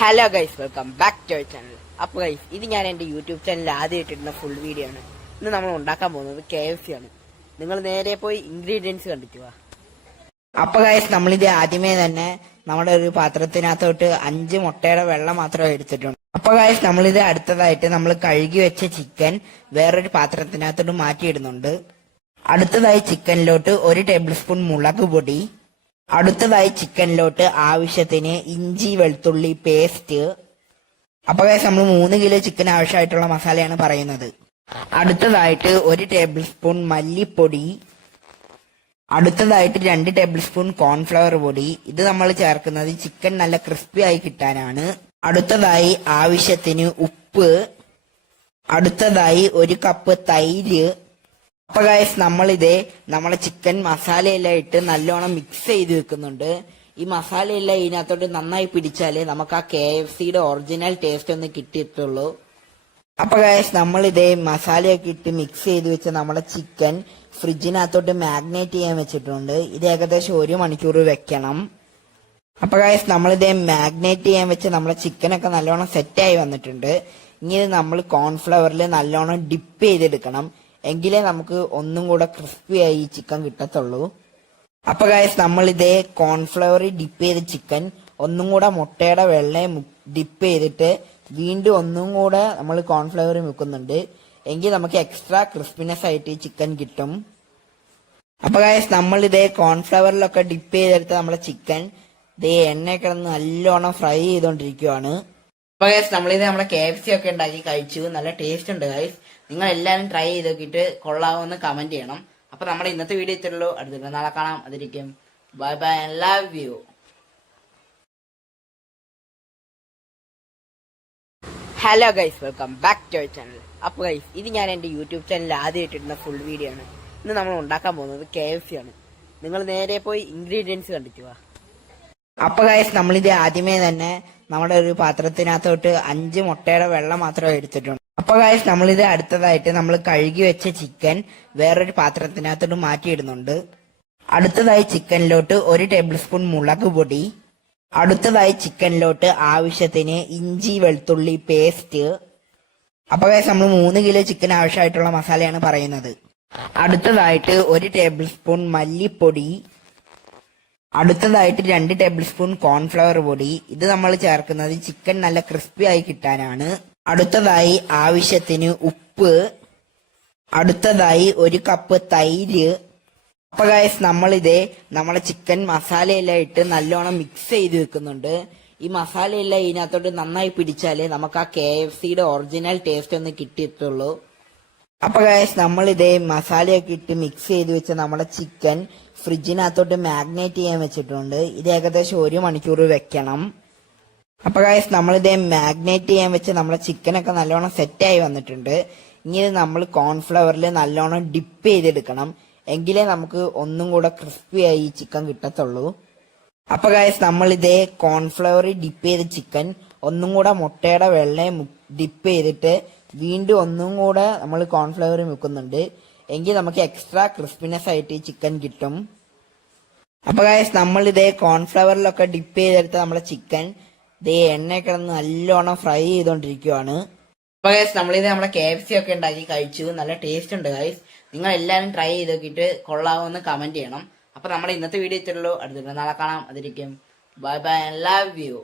Hello guys, welcome back to our channel. അപ്പോൾ guys, ഇത് ഞാൻ എൻ്റെ യൂട്യൂബ് ചാനലിൽ ആദ്യം ഇട്ടിരുന്ന ഫുൾ വീഡിയോ ആണ്. ഇന്ന് നമ്മൾ ഉണ്ടാക്കാൻ പോകുന്നത് KFC ആണ്. നിങ്ങൾ നേരെ പോയി ഇൻഗ്രീഡിയൻസ് കണ്ടിട്ട് വാ. അപ്പോൾ ഗൈസ്, നമ്മളിത് ആദ്യമേ തന്നെ നമ്മുടെ ഒരു പാത്രത്തിനകത്തോട്ട് 5 മുട്ടയുടെ വെള്ളം മാത്രമേ എടുത്തിട്ടുണ്ട്. അപ്പോൾ ഗൈസ്, നമ്മളിത് അടുത്തതായിട്ട് നമ്മൾ കഴുകി വെച്ച ചിക്കൻ വേറൊരു പാത്രത്തിനകത്തോട്ട് മാറ്റിയിടുന്നുണ്ട്. അടുത്തതായി ചിക്കനിലോട്ട് 1 ടേബിൾ സ്പൂൺ മുളക് പൊടി, അടുത്തതായി ചിക്കനിലോട്ട് ആവശ്യത്തിന് ഇഞ്ചി വെളുത്തുള്ളി പേസ്റ്റ്. അപ്പൊ നമ്മൾ 3 കിലോ ചിക്കൻ ആവശ്യമായിട്ടുള്ള മസാലയാണ് പറയുന്നത്. അടുത്തതായിട്ട് 1 ടേബിൾ സ്പൂൺ മല്ലിപ്പൊടി, അടുത്തതായിട്ട് 2 ടേബിൾ സ്പൂൺ കോൺഫ്ലവർ പൊടി. ഇത് നമ്മൾ ചേർക്കുന്നത് ചിക്കൻ നല്ല ക്രിസ്പി ആയി കിട്ടാനാണ്. അടുത്തതായി ആവശ്യത്തിന് ഉപ്പ്, അടുത്തതായി 1 കപ്പ് തൈര്. അപ്പൊ ഗൈസ്, നമ്മളിത് നമ്മളെ ചിക്കൻ മസാലയെല്ലാം ഇട്ട് നല്ലോണം മിക്സ് ചെയ്ത് വെക്കുന്നുണ്ട്. ഈ മസാലയെല്ലാം ഇതിനകത്തോട്ട് നന്നായി പിടിച്ചാലേ നമുക്ക് ആ KFCയുടെ ഒറിജിനൽ ടേസ്റ്റ് ഒന്ന് കിട്ടിയിട്ടുള്ളൂ. അപ്പൊ ഗൈസ്, നമ്മളിത് മസാലയൊക്കെ ഇട്ട് മിക്സ് ചെയ്ത് വെച്ച നമ്മളെ ചിക്കൻ ഫ്രിഡ്ജിനകത്തോട്ട് മാഗ്നേറ്റ് ചെയ്യാൻ വെച്ചിട്ടുണ്ട്. ഇത് ഏകദേശം 1 മണിക്കൂർ വെക്കണം. അപ്പൊ ഗൈസ്, നമ്മളിത് മാഗ്നേറ്റ് ചെയ്യാൻ വെച്ച നമ്മളെ ചിക്കനൊക്കെ നല്ലോണം സെറ്റായി വന്നിട്ടുണ്ട്. ഇനി നമ്മൾ കോൺഫ്ലവറിൽ നല്ലോണം ഡിപ്പ് ചെയ്തെടുക്കണം. എങ്കിലേ നമുക്ക് ഒന്നും കൂടെ ക്രിസ്പി ആയി ചിക്കൻ കിട്ടത്തുള്ളൂ. അപ്പൊ ഗൈസ്, നമ്മളിതേ കോൺഫ്ലവറിൽ ഡിപ്പ് ചെയ്ത ചിക്കൻ ഒന്നും കൂടെ മുട്ടയുടെ വെള്ളയും ഡിപ്പ് ചെയ്തിട്ട് വീണ്ടും ഒന്നും കൂടെ നമ്മൾ കോൺഫ്ലവർ മുക്കുന്നുണ്ട്. എങ്കിൽ നമുക്ക് എക്സ്ട്രാ ക്രിസ്പിനെസ് ആയിട്ട് ഈ ചിക്കൻ കിട്ടും. അപ്പൊ ഗൈസ്, നമ്മളിതേ കോൺഫ്ലവറിലൊക്കെ ഡിപ്പ് ചെയ്തെടുത്ത് നമ്മളെ ചിക്കൻ ഇതേ എണ്ണ കിടന്ന് നല്ലോണം ഫ്രൈ ചെയ്തോണ്ടിരിക്കുവാണ്. അപ്പൊ ഗൈസ്, നമ്മളിത് നമ്മളെ KFC ഒക്കെ ഉണ്ടാക്കി കഴിച്ചു. നല്ല ടേസ്റ്റ് ഉണ്ട് ഗൈസ്. നിങ്ങൾ എല്ലാവരും ട്രൈ ചെയ്ത് നോക്കിയിട്ട് കൊള്ളാവുന്ന കമന്റ് ചെയ്യണം. അപ്പൊ നമ്മുടെ ഇന്നത്തെ വീഡിയോ ഇത്രയുള്ളൂ. അടുത്ത നാളെ കാണാം. അതിരിക്കും. Bye bye, love you. Hello guys, welcome back to our channel. അപ്പോൾ ഗൈസ്, ഇത് ഞാൻ എൻ്റെ യൂട്യൂബ് ചാനലിൽ ആദ്യം ഇട്ടിരുന്ന ഫുൾ വീഡിയോ ആണ്. ഇന്ന് നമ്മൾ ഉണ്ടാക്കാൻ പോകുന്നത് KFC ആണ്. നിങ്ങൾ നേരെ പോയി ഇൻഗ്രീഡിയൻസ് കണ്ടിട്ട് വാ. അപ്പൊ ഗൈസ്, നമ്മളിത് ആദ്യമേ തന്നെ നമ്മുടെ ഒരു പാത്രത്തിനകത്തോട്ട് 5 മുട്ടയുടെ വെള്ളം മാത്രമേ എടുത്തിട്ടുണ്ട്. അപ്പൊ ഗൈസ്, നമ്മളിത് അടുത്തതായിട്ട് നമ്മൾ കഴുകി വെച്ച ചിക്കൻ വേറൊരു പാത്രത്തിനകത്തോട്ട് മാറ്റിയിടുന്നുണ്ട്. അടുത്തതായി ചിക്കനിലോട്ട് 1 ടേബിൾ സ്പൂൺ മുളക് പൊടി, അടുത്തതായി ചിക്കനിലോട്ട് ആവശ്യത്തിന് ഇഞ്ചി വെളുത്തുള്ളി പേസ്റ്റ്. അപ്പൊ ഗൈസ്, നമ്മൾ 3 കിലോ ചിക്കൻ ആവശ്യമായിട്ടുള്ള മസാലയാണ് പറയുന്നത്. അടുത്തതായിട്ട് 1 ടേബിൾ സ്പൂൺ മല്ലിപ്പൊടി, അടുത്തതായിട്ട് 2 ടേബിൾ സ്പൂൺ കോൺഫ്ലവർ പൊടി. ഇത് നമ്മൾ ചേർക്കുന്നത് ചിക്കൻ നല്ല ക്രിസ്പി ആയി കിട്ടാനാണ്. അടുത്തതായി ആവശ്യത്തിന് ഉപ്പ്, അടുത്തതായി 1 കപ്പ് തൈര്. അപ്പൊ ഗൈസ്, നമ്മളിതേ നമ്മളെ ചിക്കൻ മസാലയെല്ലാം ഇട്ട് നല്ലോണം മിക്സ് ചെയ്ത് വെക്കുന്നുണ്ട്. ഈ മസാലയെല്ലാം ഇതിനകത്തോട്ട് നന്നായി പിടിച്ചാലേ നമുക്ക് ആ KFCയുടെ ഒറിജിനൽ ടേസ്റ്റ് ഒന്ന് കിട്ടിയിട്ടുള്ളൂ. അപ്പൊ ഗൈസ്, നമ്മളിതേ മസാലയൊക്കെ ഇട്ട് മിക്സ് ചെയ്ത് വെച്ച നമ്മളെ ചിക്കൻ ഫ്രിഡ്ജിനകത്തോട്ട് മാഗ്നേറ്റ് ചെയ്യാൻ വെച്ചിട്ടുണ്ട്. ഇത് ഏകദേശം 1 മണിക്കൂർ വെക്കണം. അപ്പൊ ഗൈസ്, നമ്മളിതേ മാഗ്നേറ്റ് ചെയ്യാൻ വെച്ച് നമ്മളെ ചിക്കനൊക്കെ നല്ലോണം സെറ്റായി വന്നിട്ടുണ്ട്. ഇനി നമ്മൾ കോൺഫ്ലവറിൽ നല്ലോണം ഡിപ്പ് ചെയ്തെടുക്കണം. എങ്കിലേ നമുക്ക് ഒന്നും കൂടെ ക്രിസ്പി ആയി ഈ ചിക്കൻ കിട്ടത്തുള്ളൂ. അപ്പൊ ഗൈസ്, നമ്മളിതേ കോൺഫ്ലവറിൽ ഡിപ്പ് ചെയ്ത ചിക്കൻ ഒന്നും കൂടെ മുട്ടയുടെ വെള്ളയും ഡിപ്പ് ചെയ്തിട്ട് വീണ്ടും ഒന്നും കൂടെ നമ്മൾ കോൺഫ്ലവർ മുക്കുന്നുണ്ട്. എങ്കിൽ നമുക്ക് എക്സ്ട്രാ ക്രിസ്പിനെസ് ആയിട്ട് ഈ ചിക്കൻ കിട്ടും. അപ്പൊ ഗൈസ്, നമ്മളിതേ കോൺഫ്ലവറിലൊക്കെ ഡിപ്പ് ചെയ്തെടുത്ത നമ്മളെ ചിക്കൻ ഇതേ എണ്ണ കിടന്ന് നല്ലോണം ഫ്രൈ ചെയ്തോണ്ടിരിക്കുവാണ്. അപ്പൊ ഗൈസ്, നമ്മളിത് നമ്മളെ KFC ഒക്കെ ഉണ്ടാക്കി കഴിച്ചു. നല്ല ടേസ്റ്റ് ഉണ്ട് ഗൈസ്. നിങ്ങൾ എല്ലാവരും ട്രൈ ചെയ്ത് നോക്കിയിട്ട് കൊള്ളാവുന്ന കമന്റ് ചെയ്യണം. അപ്പൊ നമ്മുടെ ഇന്നത്തെ വീഡിയോ ഇത്രയുള്ളൂ. അടുത്ത നാളെ കാണാം. അതിരിക്കും. Bye bye, love U.